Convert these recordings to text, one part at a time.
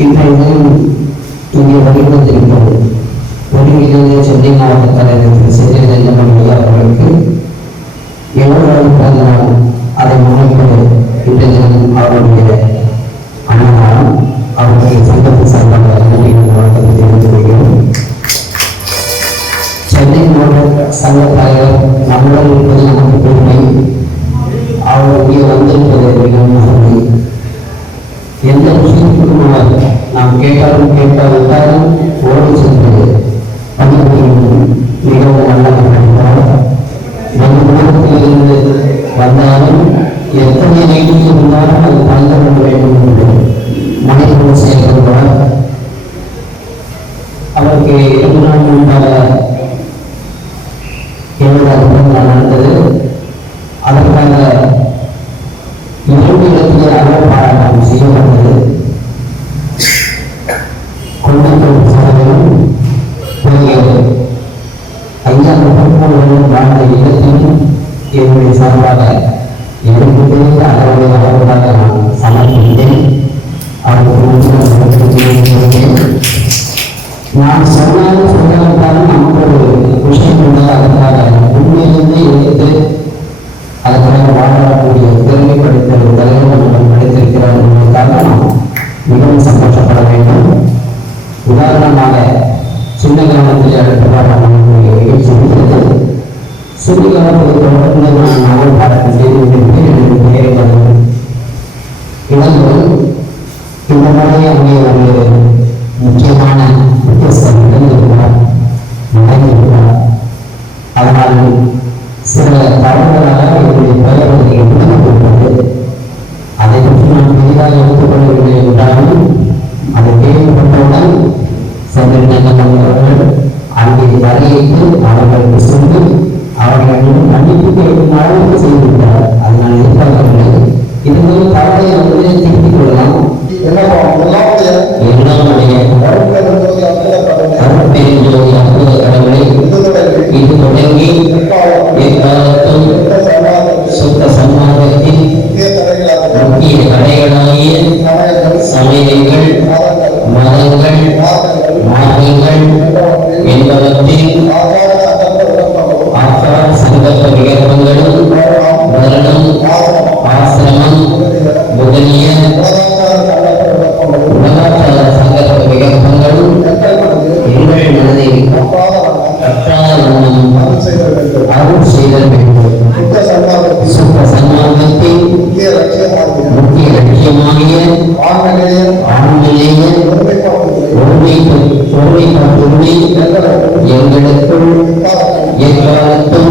இன்றைய இங்கே வருகின்றிருக்கிறது ஒருங்கிணைந்த சென்னை மாவட்ட தலைவர் திரு சிறிதஞ்சமன் ஐயா அவர்களுக்கு எவ்வளவு பிறந்த நாள் அதை முன்னிட்டு இன்றைய தினம் அவருடைய அன்னதானம். அவருடைய சங்கத்தின் சார்பாக நன்றி வணக்கத்தை தெரிவித்துக் கொள்கிறோம் சென்னை மாவட்ட சங்க தலைவர் நம்முடன் இருப்பது நமக்கு பெருமை அவர் இங்கே வந்திருப்பது மிகவும் எந்த விஷயம் கூடாது நாம் கேட்டாலும் கேட்காவிட்டாலும் ஓடி சென்று பணிபுரியும் மிகவும் நல்ல மனிதர் வந்தாலும் எத்தனை நீதி இருந்தாலும் அது பணிந்து கொள்ள வேண்டும் என்று மனிதர்கள் செயல்படுவார். அவருக்கு இரண்டு நாள் முன்பாக என்னோட அனுபவம் நடந்தது. சின்ன கிராமத்தில் அடுத்ததாக தொடர்ந்து நான் பாடத்தில் செய்து கொண்டிருப்பேன் இந்த முறை ஒரு முக்கியமான முக்கியஸ்தர் இழந்திருக்கிறார் அதனால் சில தவறுகளாக என்னுடைய பெயர் வந்து அதை பற்றி நான் பெரிதாக எடுத்துக்கொள்ளவில்லை என்றாலும் அதை கேள்விப்பட்டவுடன் செந்திருந்தன் அவர்கள் அங்கே வரையிட்டு அவர்களுக்கு சொல்லி அவர்களிடம் மன்னிப்பு கேட்கும் அளவுக்கு செய்துவிட்டார் அதனால் எதிர்பார்க்கவில்லை. இதுபோல் தவறை வந்து திருத்திக் கொள்ளலாம். என்னுடைய ஒருமை ஒருமைப்பட்டுள்ளி எங்களுக்குள் எக்காலத்தும்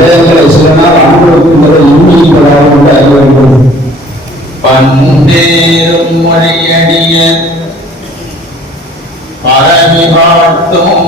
விடயங்களை சில நாள் அனுபவிக்கின்றதை இன்னிப்பதாக கொண்டு அறிய வேண்டும் பண்டேரும் மொழியடிய பரவி வாழ்த்தும்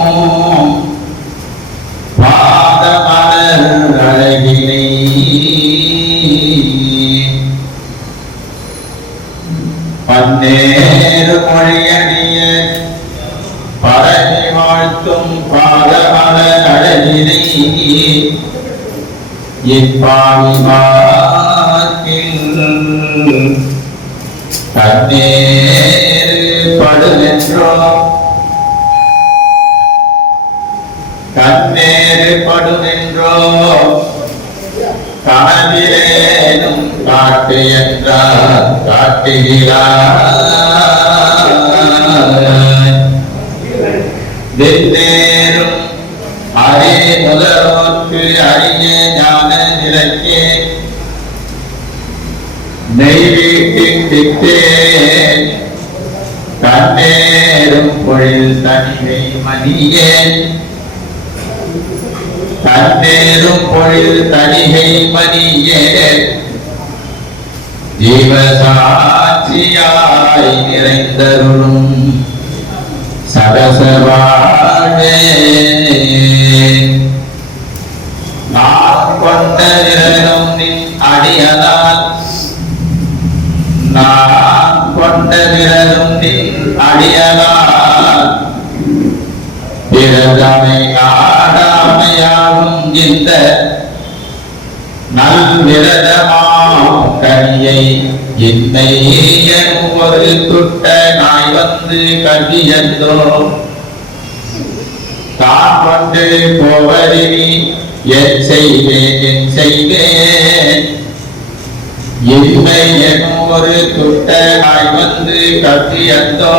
காதிலேனும் காட்டு என்றார் காட்டுகிறார். வெவ்வேறும் அரே முதலோர்க்கு அரிய ஞான நிலக்கே. நெய்வீட்டின் வித்தேன் கண்ணேரும் பொழில் தனிமை மணியேன் கண்ணேரும் பொழில் தனிகை மணியே. ஜீவசாட்சியாய் நிறைந்தருளும் சகசவாழே நான் கொண்ட விரலும் நின் அடியதால் நான் கொண்ட விரலும் நின் அடியதால் பிறதமை ஆடாமையாகும் இந்த நல்விரதமாம் கனியை என்னை ஒரு துட்ட நாய் வந்து கண்டியந்தோ தான் கொண்டு போவதினி என் செய்வேன் என் செய்வேன். என்னை என் ஒரு துட்ட நாய் வந்து கண்டியந்தோ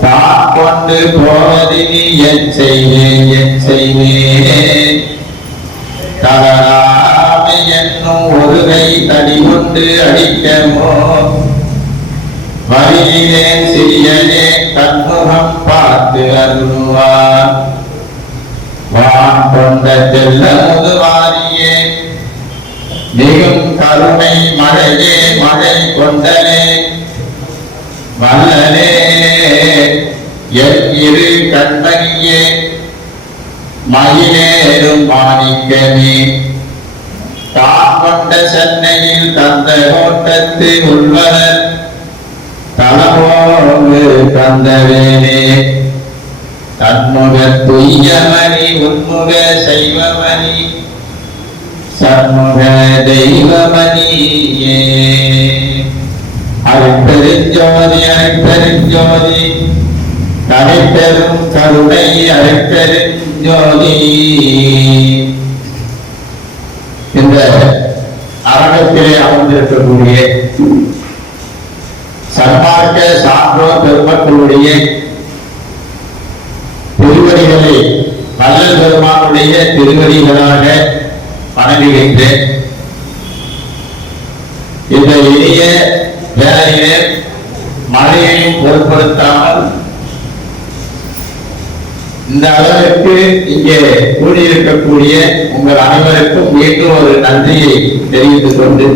தான் கொண்டு போவதினி என் செய்வேன் என் செய்வேன் தளராமை என்னும் ஒருவை தடி கொண்டு அடிக்கமோ. வழியிலே சிறியனே கண்முகம் பார்த்து அருள்வார். வான் கொண்ட செல்ல முதுவாரியே மிகும் கருணை மழையே மழை கொண்டனே. வல்லனே என் இரு மயிலேறும் மாணிக்கமே. தான் கொண்ட சென்னையில் தந்த கோட்டத்து உள்வரர் தலமோடு தந்தவேனே. தன்முக துய்யமணி உன்முக சைவமணி சண்முக தெய்வமணியே. அருட்பெருஞ்சோதி அருட்பெருஞ்சோதி அனைத்தரும் கருணை அருட்பெருஞ்சோதி இந்த அரங்கத்திலே அமர்ந்திருக்கக்கூடிய சன்மார்க்க சான்றோர் பெருமக்களுடைய திருவடிகளை வள்ளல் பெருமானுடைய திருவடிகளாக வணங்குகின்றேன். இந்த இனிய வேலையிலே மழையையும் பொருட்படுத்தாமல் இந்த அளவிற்கு இங்கே கூடியிருக்கக்கூடிய உங்கள் அனைவருக்கும் மீண்டும் ஒரு நன்றியை தெரிவித்துக் கொண்டு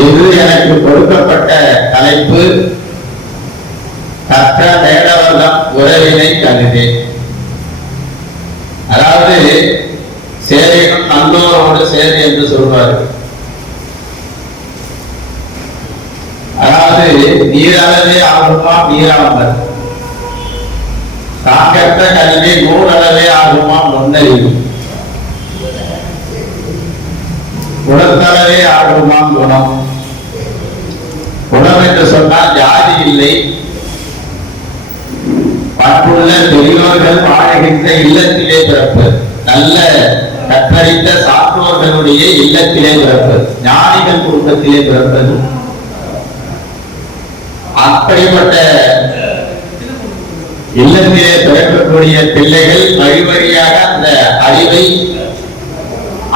இது எனக்கு கொடுக்கப்பட்ட தலைப்பு கற்ற மேடவர்தம் உறவினை கருதேன் அதாவது சேவையும் நல்லோரோடு சேரி என்று சொல்வார். அதாவது நீரளவே ஆகுமா நீராமல் தான் கற்ற கல்வி நூலளவே ஆகுமா நுண்ணறிவு குணத்தளவே ஆகுமா குணம்? குணம் என்று சொன்னால் ஜாதி இல்லை. பண்புள்ள பெரியோர்கள் வாழ்கின்ற இல்லத்திலே பிறப்பு. நல்ல கற்றறிந்த சான்றோர்களுடைய இல்லத்திலே பிறப்பது ஞானிகள் குடும்பத்திலே பிறப்பது அப்படிப்பட்ட இல்லத்திலே பிறக்கக்கூடிய பிள்ளைகள் வழி அந்த அறிவை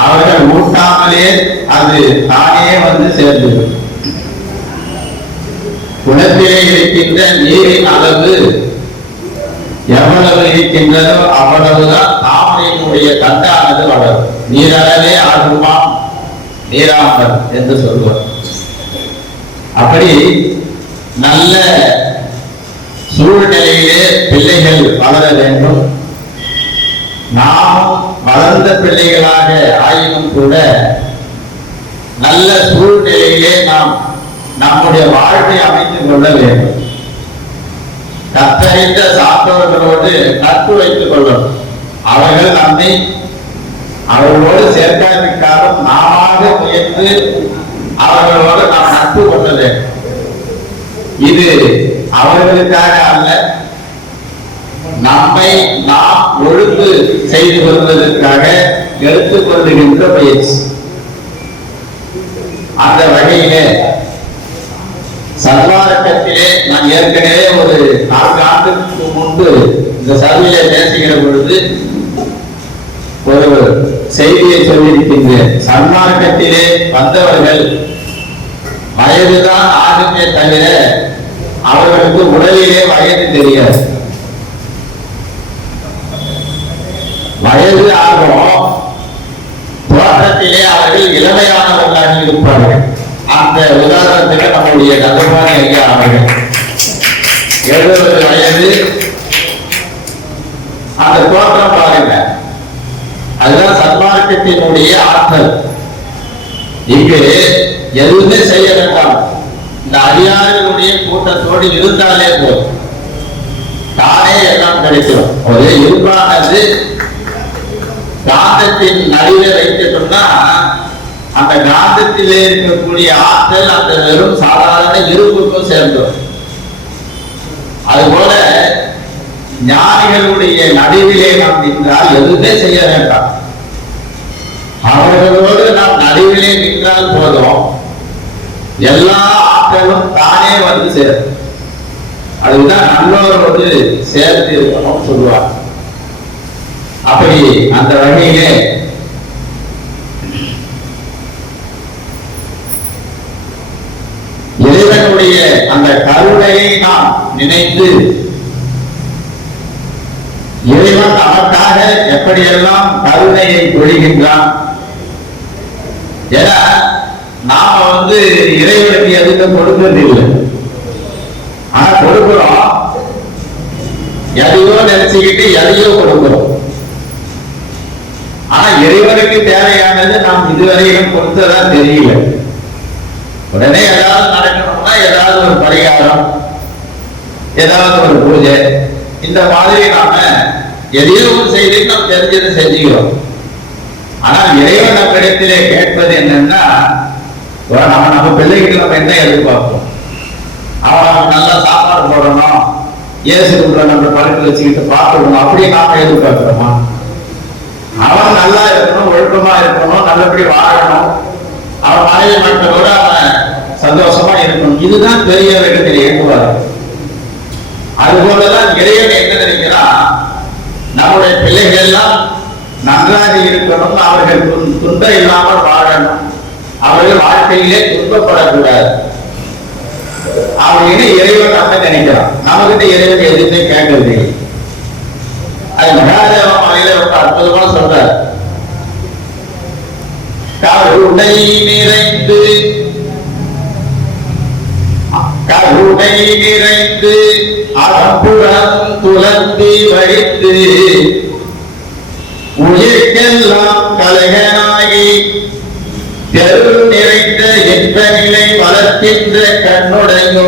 அவர்கள் ஊட்டாமலே அது தானே வந்து சேர்ந்துவிடும் குணத்திலே இருக்கின்ற நீரின் அளவு எவ்வளவு இருக்கின்றதோ அவ்வளவுதான் தாமரையினுடைய தண்டானது வளரும். நீரளவே ஆகுமா நீராமல் என்று சொல்வார் அப்படி நல்ல சூழ்நிலையிலே பிள்ளைகள் வளர வேண்டும். நாம் வளர்ந்த பிள்ளைகளாக ஆயினும் கூட நல்ல சூழ்நிலையிலே நாம் நம்முடைய வாழ்க்கை அமைத்துக் கொள்ள வேண்டும். கத்தறிந்த சான்றோர்களோடு நட்பு வைத்துக் கொள்ளும். அவர்கள் நம்மை அவர்களோடு சேர்க்காவிட்டாலும் நாமாக முயன்று அவர்களோடு நாம் நட்பு கொள்ள வேண்டும். இது அவர்களுக்காக அல்ல நம்மை நாம் ஒழுங்கு செய்து கொள்வதற்காக எடுத்துக்கொள்ளுகின்ற பயிற்சி அந்த வகையிலே சர்வாரக்கத்திலே நான் ஏற்கனவே ஒரு நான்கு ஆண்டுக்கு முன்பு இந்த சபையிலே பேசுகிற பொழுது ஒரு செய்தியை சொல்லியிருக்கின்றேன். சன்மார்க்கத்திலே வந்தவர்கள் வயதுதான் ஆகுமே தவிர அவர்களுக்கு உடலிலே வயது தெரியாது. வயது ஆகும். தோற்றத்திலே அவர்கள் இளமையானவர்களாக இருப்பார்கள். அந்த உதாரணத்திலே நம்முடைய நகர்வான ஐயா அவர்கள். எழுபது வயது. அந்த தோற்றம் பாருங்க. அதுதான் சன்மார்க்கத்தினுடைய ஆற்றல். இங்கு எதுவுமே செய்ய வேண்டாம். இந்த அதிகாரிகளுடைய கூட்டத்தோடு இருந்தாலே போதும். தானே எல்லாம் கிடைக்கும். ஒரு இருப்பானது காந்தத்தின் நடுவே வைத்துட்டோம்னா அந்த காந்தத்திலே இருக்கக்கூடிய ஆற்றல் அந்த வெறும் சாதாரண இருப்புக்கும் சேர்ந்தோம். அதுபோல ஞானிகளுடைய நடுவிலே நாம் நின்றால் எதுவுமே செய்ய வேண்டாம். அவர்களோடு நாம் நடுவிலே நின்றால் போதும். எல்லா ஆற்றலும் தானே வந்து சேரும். அதுதான் நல்லோரோடு சேர்ந்து இருக்கணும்னு சொல்லுவார் அப்படி அந்த வகையிலே இறைவனுடைய அந்த கருணையை நாம் நினைத்து இறைவன் நமக்காக எப்படியெல்லாம் கருணையை பொழிகின்றான் ஏன்னா நாம வந்து இறைவனுக்கு எதுக்கு கொடுக்கிறது இல்லை ஆனா கொடுக்கிறோம். எதையோ நினைச்சுக்கிட்டு எதையோ கொடுக்கிறோம். ஆனா இறைவனுக்கு தேவையானது நாம் இதுவரையிலும் கொடுத்ததா தெரியல. உடனே ஏதாவது நடக்கணும்னா ஏதாவது ஒரு பரிகாரம் ஏதாவது ஒரு பூஜை. இந்த மாதிரி நாம எதையோ செய்து செய்தி நாம் தெரிஞ்சது செஞ்சுக்கிறோம். ஆனால் இறைவன் நம்மிடத்திலே கேட்பது என்னன்னா நம்ம நம்ம பிள்ளைக்கு நம்ம என்ன எதிர்பார்ப்போம்? அவன் நல்லா சாப்பாடு போடணும்? ஏசு நம்ம படுக்க வச்சுக்கிட்டு பார்த்துக்கணும் அப்படி நாம எதிர்பார்க்கிறோமா? அவன் நல்லா இருக்கணும் ஒழுக்கமா இருக்கணும் நல்லபடி வாழணும். அவன் மனைவி மக்களோட அவன் சந்தோஷமா இருக்கணும். இதுதான் பெரிய இடத்தில் இயங்குவார் அதுபோலதான் இறைவன் என்ன நினைக்கிறான்? நம்முடைய பிள்ளைகள் எல்லாம் நன்றாக இருக்கணும் அவர்கள் துன்பம் இல்லாமல் வாழணும். அவர்கள் வாழ்க்கையிலே துன்பப்படக்கூடாது. அப்படின்னு இறைவன் நம்ம நினைக்கிறான். நமக்கிட்ட இறைவன் எதுவுமே கேட்கறது இல்லை அது மகாதேவ மலையில ரொம்ப அற்புதமா சொல்றார். கருணை நிறைந்து கருணை நிறைந்து அறப்புறம் துலந்தி வழித்து உயிர்க்கெல்லாம் கலகனாகி தெரு நிறைந்த இன்ப நிலை வளர்க்கின்ற கண்ணுடையோ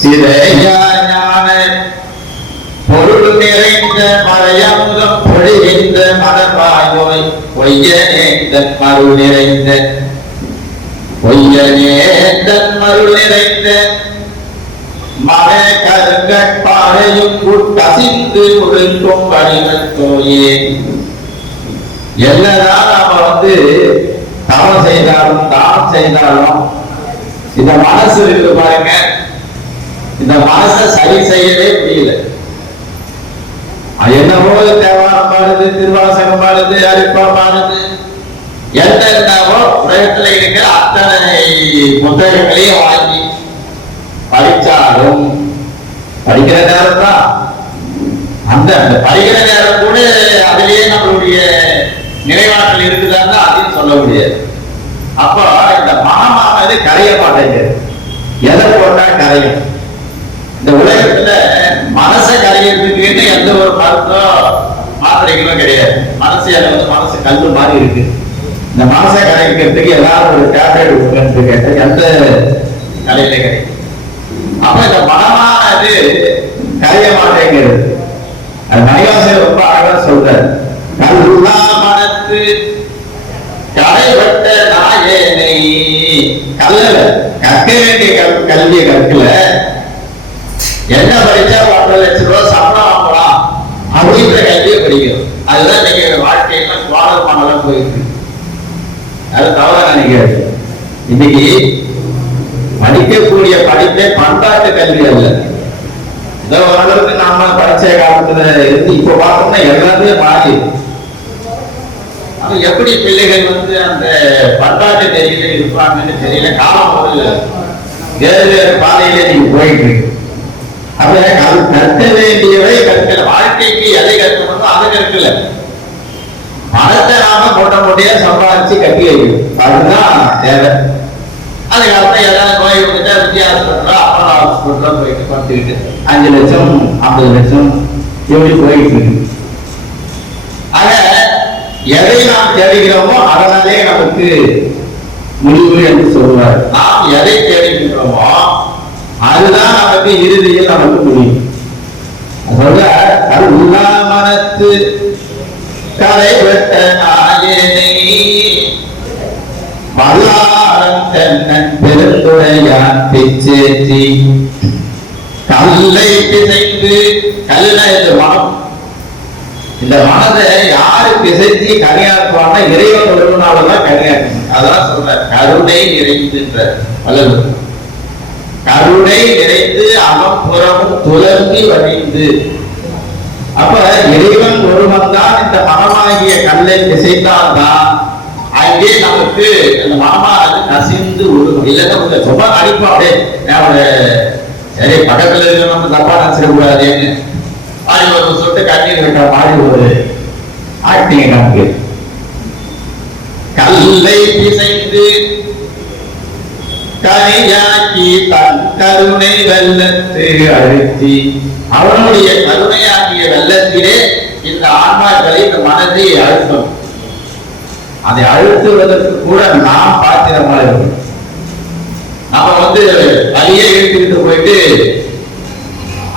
சிதையான பொய்யனே தன் மருள் நிறைந்த பொய்யனேந்தன் மருள் நிறைந்த. மக கருங்கட்பாறையும் கசிந்து ஒழுக்கும் வடிவல் தோயே. என்னதான் நாம வந்து தவம் செய்தாலும் தானம் செய்தாலும் இந்த மனசு இருக்கு பாருங்க. இந்த மனசை சரி செய்யவே முடியல. அது என்னவோ தேவை. பாடுது திருவாசகம் பாடுது அரிப்பா பாடுது. என்னென்னவோ உலகத்துல இருக்கிற அத்தனை புத்தகங்களையும் வாங்கி படிச்சாலும் படிக்கிற நேரம் தான் அந்த அந்த படிக்கிற நேரம் கூட அதிலேயே நம்மளுடைய நினைவாற்றல் இருக்குதான்னு அதையும் சொல்ல முடியாது. அப்போ இந்த மனமானது கரைய மாட்டேங்குது. எதை போட்டா கரையும்? இந்த உலகத்துல மனசை கரையிறதுக்குன்னு எந்த ஒரு மருத்துவம் மாத்திரைகளும் கிடையாது. மனசு வந்து மனசு கல்லு மாதிரி இருக்கு. இந்த மனசை கரைக்கிறதுக்கு எல்லாரும் ஒரு டேப்லெட் கொடுக்கறது கேட்டது எந்த கலையில கிடைக்கும். அப்ப இந்த மனமானது கரைய மாட்டேங்கிறது அது மணிவாசன் ரொம்ப அழகா சொல்றாரு. கல்லா மனத்து கரைப்பட்ட நாயனை கல்லல கற்க வேண்டிய கல்வியை கற்கல. என்ன படிச்சா ஒன்றரை லட்சம் ரூபாய் சம்பளம் வாங்கலாம் அப்படின்ற கல்வியை படிக்கிறோம் அதுதான் நீங்க வாழ்க்கையில சுவாரஸ்யமானதான் போயிருக்கு அது தவறா நினைக்கிறது இன்னைக்கு படிக்கக்கூடிய படிப்பே பண்பாட்டு கல்வி அல்ல. ஏதோ ஓரளவுக்கு நாம படிச்ச காலத்துல இருந்து இப்ப பார்த்தோம்னா எல்லாமே மாறி. அது எப்படி பிள்ளைகள் வந்து அந்த பண்பாட்டு நெறியில இருப்பாங்கன்னு தெரியல. காலம் முதல்ல. வேறு வேறு பாதையில நீங்க போயிட்டு இருக்கு அப்ப அது கற்க வேண்டியவை கற்கல. வாழ்க்கைக்கு எதை கற்கணுமோ அதை கற்கல. பணத்தை நாம மூட்டை மூட்டையா சம்பாதிச்சு கட்டி வைக்கணும். அதுதான் தேவை. அதுக்கப்புறம் ஏதாவது நோய் வந்துட்டா வித்தியாசப்படுறா. அப்பா ஹாஸ்பிட்டல் போயிட்டு பார்த்துக்கிட்டு அஞ்சு லட்சம் ஐம்பது லட்சம் எப்படி போயிட்டு இருக்கு? ஆக எதை நாம் தேடுகிறோமோ அதனாலே நமக்கு முடிவு என்று சொல்வார். நாம் எதை தேடுகின்றோமோ அதுதான் நமக்கு இறுதியில் நமக்கு முடியும். சொல்ல கருணா மனத்து கரைபட்ட நாயனை வல்லாரம் தென்னன் பெருந்துடையான் பிச்சேற்றி. கல்லை பிசைந்து கல்லுனா மனம் இந்த மனதை யாரு பிசைஞ்சு கனியாக்குவான்னா இறைவன் ஒருவனாலதான் கனியாக்கணும் அதான் சொல்ற கருணை நிறைந்துன்ற வல்லவர் கருணை நிறைந்து அவன் புறமும் துலர்ந்து வழிந்து அப்ப இறைவன் ஒருவன் தான் இந்த மனமாகிய கல்லை பிசைத்தால்தான் அங்கே நமக்கு அந்த மனமானது நசிந்து ஒழுகும் இல்லைன்னா கொஞ்சம் சும்மா அடிப்போம் அப்படியே சரி பக்கத்துல இருக்க நம்ம தப்பா நினைச்சிட அது ஒரு சொட்டு கண்ணீர் இருக்கிற மாதிரி ஒரு ஆக்டிங் நமக்கு. கல்லை பிசைந்து கலையாக்கி தன் கருணை வெள்ளத்து அழுத்தி அவனுடைய கருணையாகிய வெள்ளத்திலே இந்த ஆன்மாக்களை இந்த மனதை அழுத்தும். அதை அழுத்துவதற்கு கூட நாம் பாத்திரமா இருக்கும் நம்ம வந்து அதையே இழுத்துக்கிட்டு போயிட்டு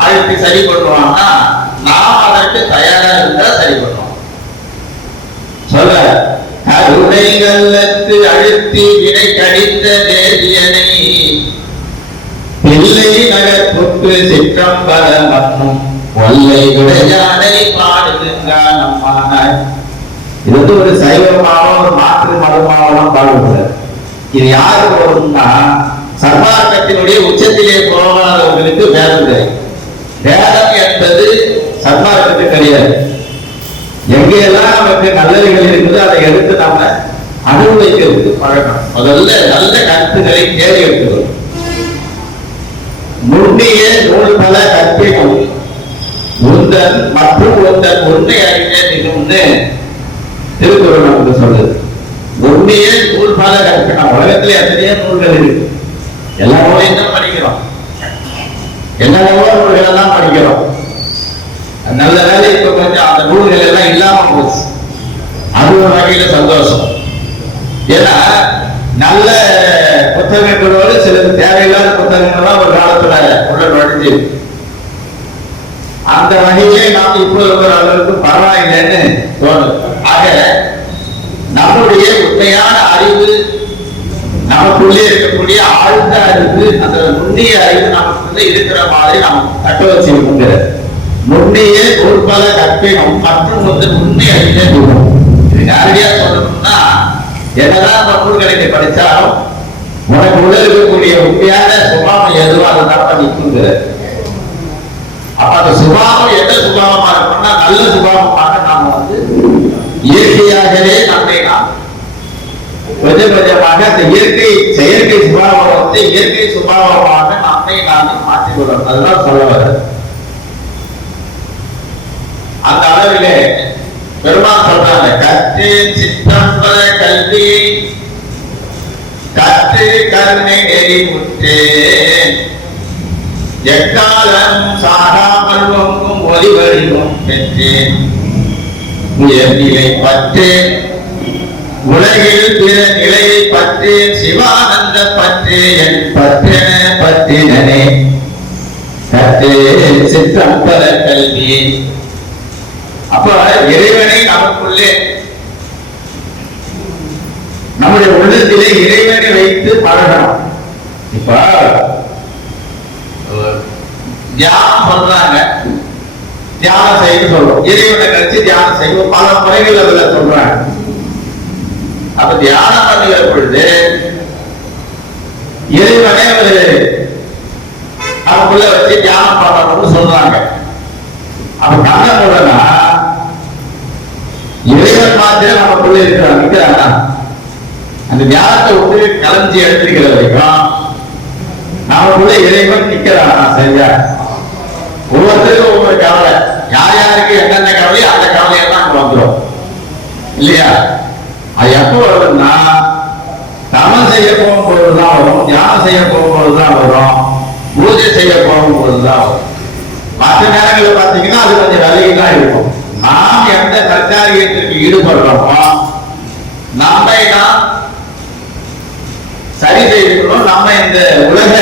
அழுத்தி சரி பண்ணுவாங்கன்னா நாம் அதற்கு தயாரா இருந்தா சரி பண்ணுவோம். சொல்ல கருணை அழுத்தி வினை கடித்த தேவியனை. பிள்ளை நகர்ப்புக்கு சிற்றம்பல மற்றும் கொல்லை விடையானை பாடுகின்றான் அம்மானாய் இது வந்து ஒரு சைவமாகவும் ஒரு மாற்று மதமாவெல்லாம் பாடுகிறார் இது யாரு போகணும்னா சர்மார்க்கத்தினுடைய உச்சத்திலே போகாதவர்களுக்கு வேதம் கிடையாது. வேதம் என்பது சர்மார்க்கத்துக்கு கிடையாது. எங்கெல்லாம் நமக்கு நல்லவைகள் இருக்குது அதை எடுத்து நாம அனுபவிக்கிறதுக்கு பழக்கம் முதல்ல நல்ல கருத்துக்களை தேடி எடுத்துக்கணும். நுண்ணிய நூல் பல கற்பிக்கும். உந்தன் மற்றும் உந்தன் உண்மை அறிஞர் இதுன்னு திருக்குறள் நமக்கு சொல்லுது. நுண்ணிய நூல் பல கற்பிக்கும் உலகத்துல எத்தனையோ நூல்கள் இருக்கு. எல்லா நூலையும் தான் படிக்கிறோம். எல்லா நூல்கள் எல்லாம் படிக்கிறோம். நல்ல வேலை இப்ப கொஞ்சம் அந்த நூல் அது சந்தோஷம். ஏன்னா நல்ல புத்தகங்களோடு சிலது தேவையில்லாத புத்தகங்கள்லாம் ஒரு காலத்துல உள்ள நுழைஞ்சு. அந்த வகையிலே நாம் இப்போ ஒரு அளவுக்கு பரவாயில்லைன்னு தோணும் ஆக நம்முடைய உண்மையான அறிவு நமக்குள்ளே இருக்கக்கூடிய ஆழ்ந்த அறிவு அந்த நுண்ணிய அறிவு நமக்குள்ள இருக்கிற மாதிரி நாம் தக்க வச்சிருக்கிறது நுண்ணிய நூற்பல கற்பினம் மற்றும் வந்து நுண்ணி அறிவே நூலும் நேரடியா சொல்லணும்னா என்னதான் நம்ம நூல்களை நீ படிச்சாலும் உனக்கு உள்ள இருக்கக்கூடிய உண்மையான சுபாவம் எதுவோ அதை தான் நிற்குங்கிறது அப்ப அந்த சுபாவம் என்ன சுபாவமா இருக்கும்னா நல்ல சுபாவமாக நாம வந்து இயற்கையாகவே நம்மை நாம் கொஞ்சம் கொஞ்சமாக அந்த இயற்கை செயற்கை சுபாவம் வந்து இயற்கை சுபாவமாக நம்மை நாமே மாற்றிக்கொள்ளணும் அதுதான் சொல்ல வர அந்த அளவிலே பெருமாள் சொல்றாங்க கற்றேன் சிற்றம்பல கல்வி. கற்று கருணை நெறி முற்றேன் எக்காலம் சாகாமல் ஒங்கும் ஒலிவடிவும் பெற்றேன். உயர்நிலை பற்றேன். உலகில் பிற நிலையை பற்றேன். சிவானந்த பற்றேன் பற்றென பற்றினனே. கற்றே சிற்றம்பல கல்வி அப்ப இறைவனை நமக்குள்ளே நம்முடைய உள்ளத்திலே இறைவனை வைத்து பழகணும். இப்ப தியானம் பண்றாங்க. தியானம் செய்ய சொல்றோம். இறைவனை கழிச்சு தியானம் செய்வோம். பல முறைகள் அதுல சொல்றாங்க. அப்ப தியானம் பண்ணுகிற பொழுது இறைவனை ஒரு நமக்குள்ள வச்சு தியானம் பண்ணணும்னு சொல்றாங்க. அப்ப கண்ண மூடனா இறைவன் மாத்திரம் நமக்குள்ள இருக்கிறான் நிக்கிறானா அந்த தியானத்தை விட்டு கலஞ்சி எடுத்துக்கிற வரைக்கும் நமக்குள்ள இறைவன் நிக்கிறானா சரியா? ஒவ்வொருத்தருக்கும் ஒவ்வொரு கவலை. யார் யாருக்கு என்னென்ன கவலையோ அந்த கவலையெல்லாம் அங்க வந்துடும் இல்லையா? அது எப்போ வருதுன்னா தமம் செய்ய போகும்போது தான் வரும் தியானம் செய்ய போகும்போது தான் வரும் பூஜை செய்ய போகும்போது தான் வரும். மற்ற நேரங்களில் பார்த்தீங்கன்னா அது கொஞ்சம் விலகி தான் இருக்கும். நாம் எந்த சச்சாரியத்திற்கு ஈடுபடுறோமோ நம்மை நாம் சரி செய்துக்கணும் நம்ம இந்த உலக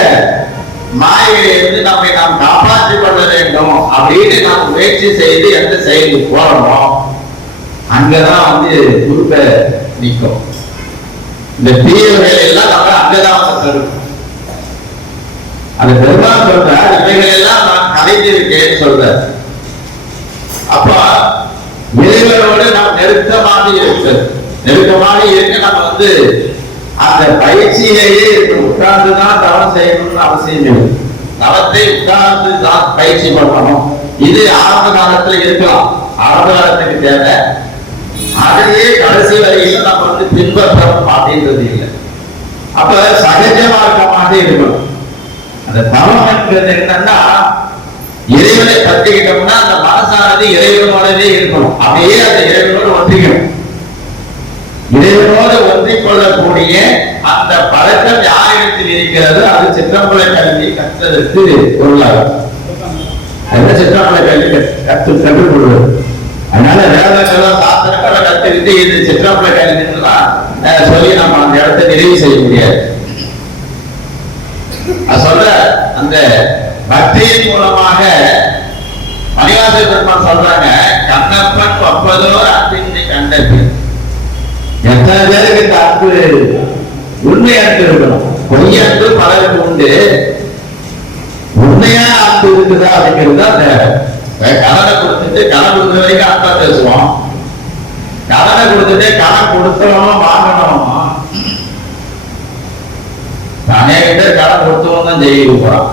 மாயிலிருந்து நம்மை நாம் காப்பாற்றிக் கொள்ள வேண்டும் அப்படின்னு நாம் முயற்சி செய்து எந்த செயலுக்கு போறோமோ அங்கதான் வந்து குறுக்க நிற்கும். இந்த தீய எல்லாம் நம்ம அங்கதான் வந்து தரும் அந்த பெருமாள் சொல்ற இவைகள் எல்லாம் நான் கலைஞ்சிருக்கேன்னு சொல்ற அப்ப இறைவனோடு நாம் நெருக்கமாக இருக்கு. நெருக்கமாக இருக்க நம்ம வந்து அந்த பயிற்சியிலேயே உட்கார்ந்து தான் தவம் செய்யணும்னு அவசியம் இல்லை. தவத்தை உட்கார்ந்து தான் பயிற்சி பண்ணணும். இது ஆரம்ப காலத்துல இருக்கலாம். ஆரம்ப காலத்துக்கு தேவை. அதையே கடைசி வரையில நம்ம வந்து பின்பற்றணும் அப்படின்றது இல்லை. அப்ப சகஜ மார்க்கமாக இருக்கணும். அந்த தவம் என்பது என்னன்னா இறைவனை பற்றிக்கிட்டோம்னா அந்த மனசானது இறைவனோடவே இருக்கணும். அப்படியே அந்த இறைவனோடு ஒன்றிக்கணும். இறைவனோடு ஒன்றிக் கொள்ளக்கூடிய அந்த பழக்கம் யாரிடத்தில் இருக்கிறது அது சிற்றம்பல கல்வி கற்றதற்கு பொருளாகும். அந்த சிற்றம்பல கல்வி கற்று- கற்றுக் கொள்வது அதனால வேதங்களும் சாஸ்திரங்களை கற்றுக்கிட்டு இது சிற்றம்பல கல்விலாம் சொல்லி நம்ம அந்த இடத்தை நிறைவு செய்ய முடியாது. சொல்ற அந்த பக்தியின் மூலமாக மணிவாச பெருமான் சொல்றாங்க கண்ணப்பன் ஒப்பதோர் அன்பின்மை கண்டபின் எத்தனை பேருக்கு இந்த அன்பு உண்மை அன்பு இருக்கணும்? பொய் அன்பு பலருக்கு உண்டு. உண்மையா அன்பு இருக்குதா? அப்படிங்கிறது தான் இப்ப கடனை கொடுத்துட்டு கடன் கொடுத்த வரைக்கும் அன்பா பேசுவோம். கடனை கொடுத்துட்டு கடன் கொடுத்தவனும் வாங்கணும்? அநேக பேர் கடன் கொடுத்தவன் தான் ஜெயிலுக்கு போறான்